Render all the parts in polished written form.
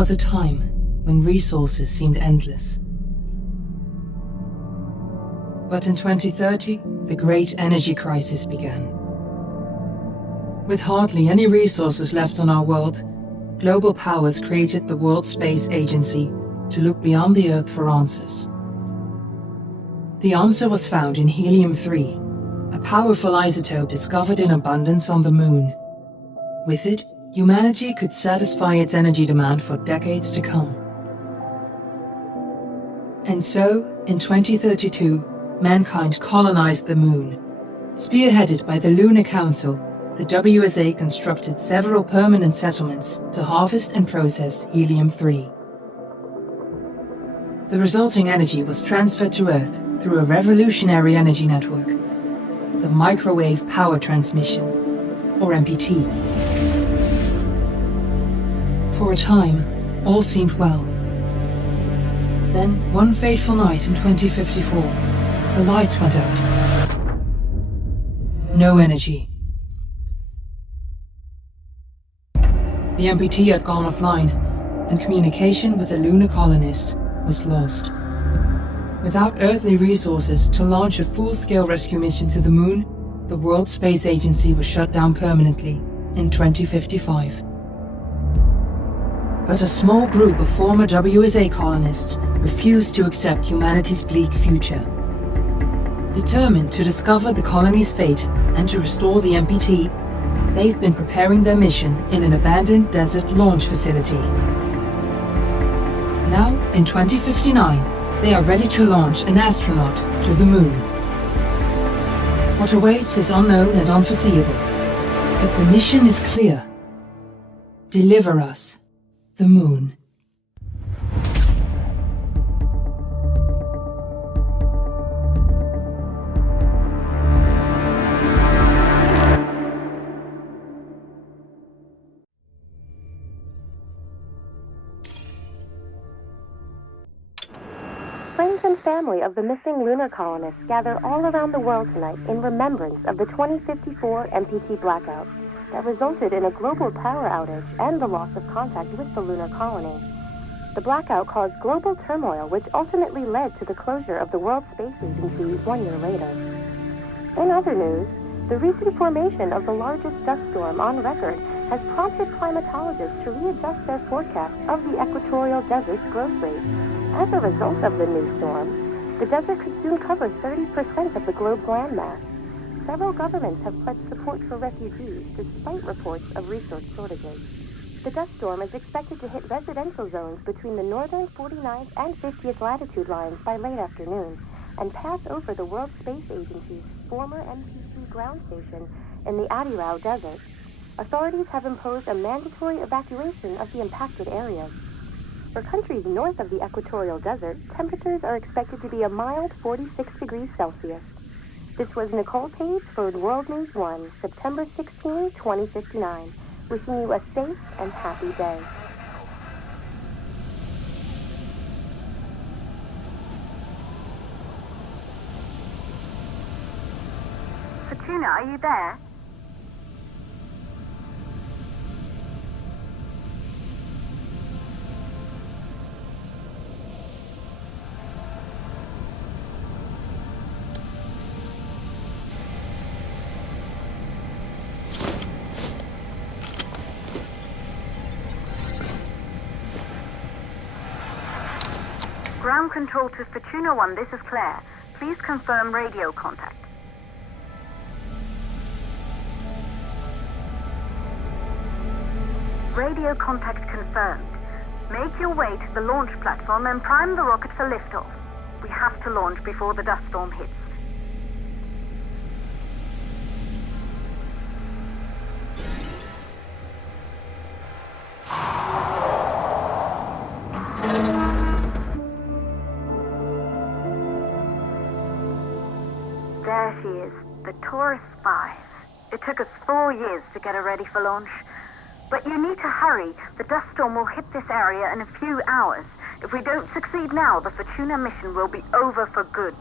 was a time when resources seemed endless. But in 2030, the great energy crisis began. With hardly any resources left on our world, global powers created the World Space Agency to look beyond the Earth for answers. The answer was found in helium-3, a powerful isotope discovered in abundance on the Moon. With it, humanity could satisfy its energy demand for decades to come. And so, in 2032, mankind colonized the Moon. Spearheaded by the Lunar Council, the WSA constructed several permanent settlements to harvest and process helium-3. The resulting energy was transferred to Earth through a revolutionary energy network, the Microwave Power Transmission, or MPT. For a time, all seemed well. Then, one fateful night in 2054, the lights went out. No energy. The MPT had gone offline, and communication with the lunar colonist was lost. Without earthly resources to launch a full-scale rescue mission to the Moon, the World Space Agency was shut down permanently in 2055. But a small group of former WSA colonists refused to accept humanity's bleak future. Determined to discover the colony's fate and to restore the MPT, they've been preparing their mission in an abandoned desert launch facility. Now, in 2059, they are ready to launch an astronaut to the Moon. What awaits is unknown and unforeseeable, but the mission is clear. Deliver us the Moon. Friends and family of the missing lunar colonists gather all around the world tonight in remembrance of the 2054 MPT blackout that resulted in a global power outage and the loss of contact with the lunar colony. The blackout caused global turmoil, which ultimately led to the closure of the World Space Agency 1 year later. In other news, the recent formation of the largest dust storm on record has prompted climatologists to readjust their forecast of the equatorial desert's growth rate. As a result of the new storm, the desert could soon cover 30% of the globe's landmass. Several governments have pledged support for refugees despite reports of resource shortages. The dust storm is expected to hit residential zones between the northern 49th and 50th latitude lines by late afternoon and pass over the World Space Agency's former MPT ground station in the Adirau Desert. Authorities have imposed a mandatory evacuation of the impacted areas. For countries north of the equatorial desert, temperatures are expected to be a mild 46 degrees Celsius. This was Nicole Page for World News 1, September 16, 2059. Wishing you a safe and happy day. Fortuna, are you there? Ground control to Fortuna 1, this is Claire. Please confirm radio contact. Radio contact confirmed. Make your way to the launch platform and prime the rocket for liftoff. We have to launch before the dust storm hits. There she is, the Taurus 5. It took us 4 years to get her ready for launch. But you need to hurry. The dust storm will hit this area in a few hours. If we don't succeed now, the Fortuna mission will be over for good.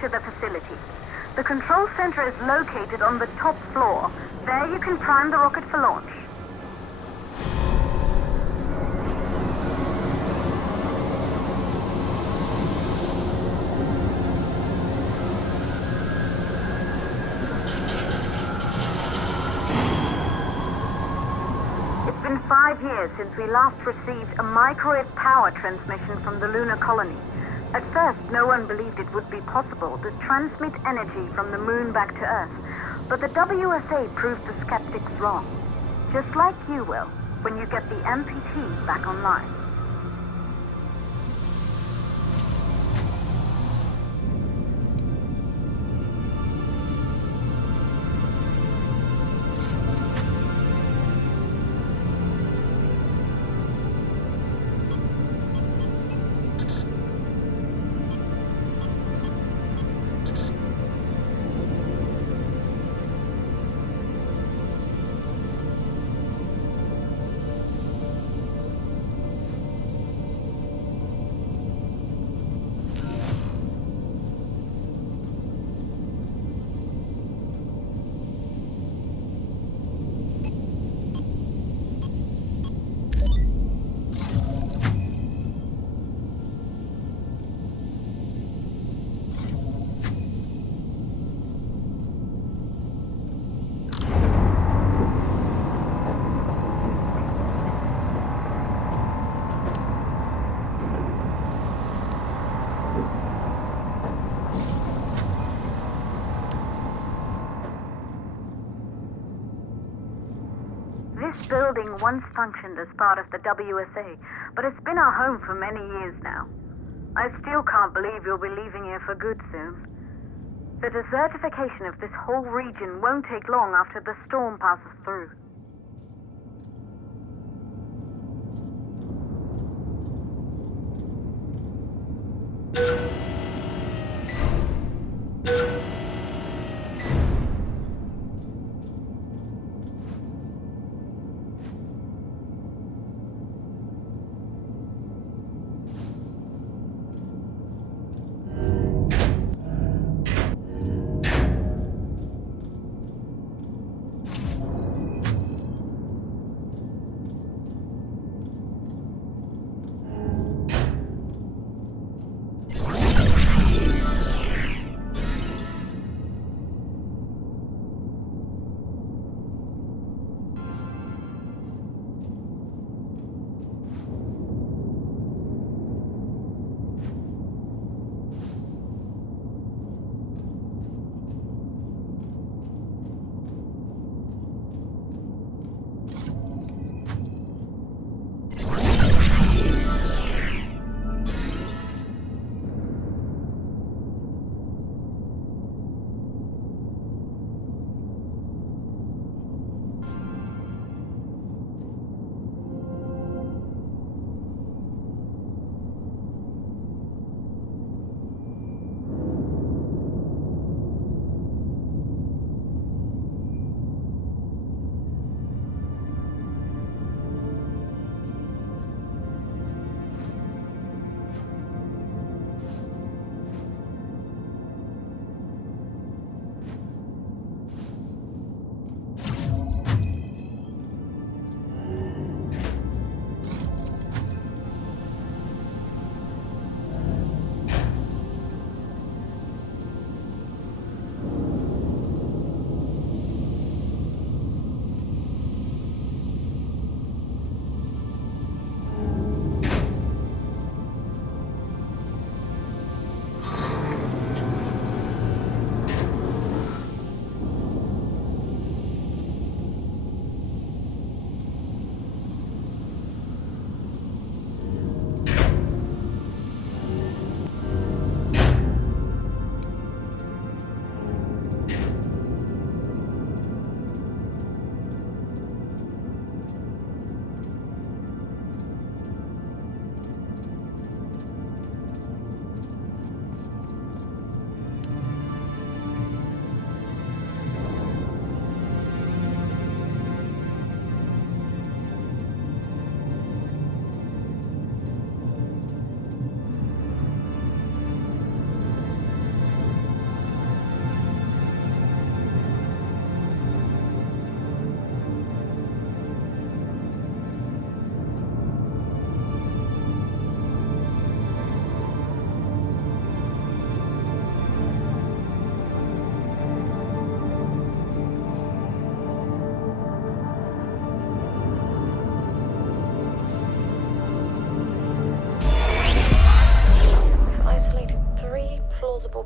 To the facility. The control center is located on the top floor. There you can prime the rocket for launch. It's been 5 years since we last received a microwave power transmission from the lunar colony. At first, no one believed it would be possible to transmit energy from the moon back to Earth, but the WSA proved the skeptics wrong. Just like you will, when you get the MPT back online. This building once functioned as part of the WSA, but it's been our home for many years now. I still can't believe you'll be leaving here for good soon. The desertification of this whole region won't take long after the storm passes through.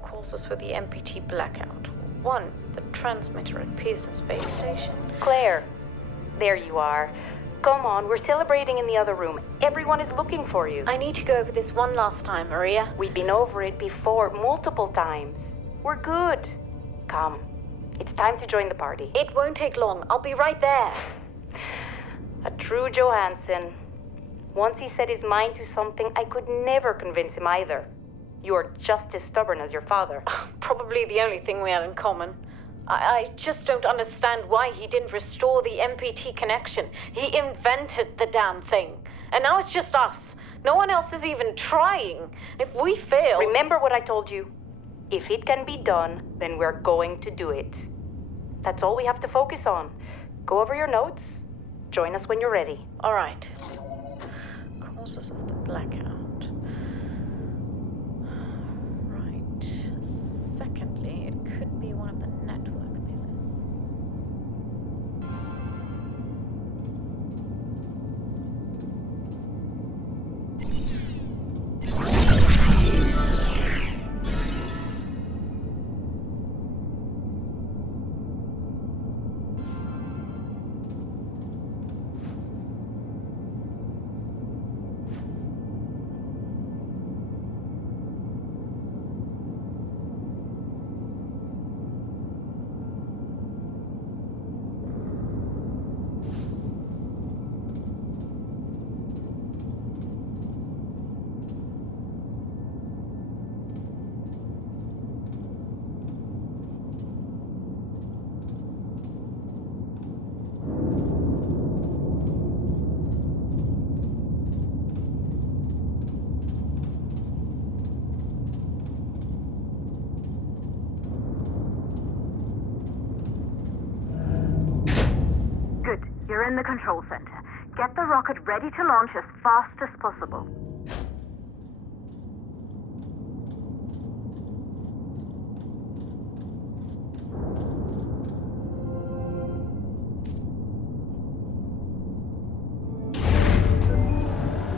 causes for the MPT blackout. 1, the transmitter at Pearson Space Station. Claire, there you are. Come on, we're celebrating in the other room. Everyone is looking for you. I need to go over this one last time, Maria. We've been over it before, multiple times. We're good. Come, it's time to join the party. It won't take long. I'll be right there. A true Johansson. Once he set his mind to something, I could never convince him either. You're just as stubborn as your father. Probably the only thing we had in common. I just don't understand why he didn't restore the MPT connection. He invented the damn thing. And now it's just us. No one else is even trying. If we fail... Remember what I told you. If it can be done, then we're going to do it. That's all we have to focus on. Go over your notes. Join us when you're ready. All right. Causes of the blackout. Right. Secondly, it could be one of the network pillars. You're in the control center. Get the rocket ready to launch as fast as possible.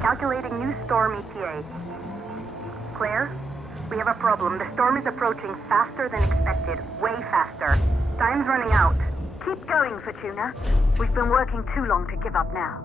Calculating new storm ETA. Claire, we have a problem. The storm is approaching faster than expected. Way faster. Time's running out. Keep going, Fortuna. We've been working too long to give up now.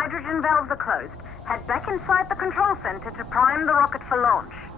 hydrogen valves are closed. Head back inside the control center to prime the rocket for launch.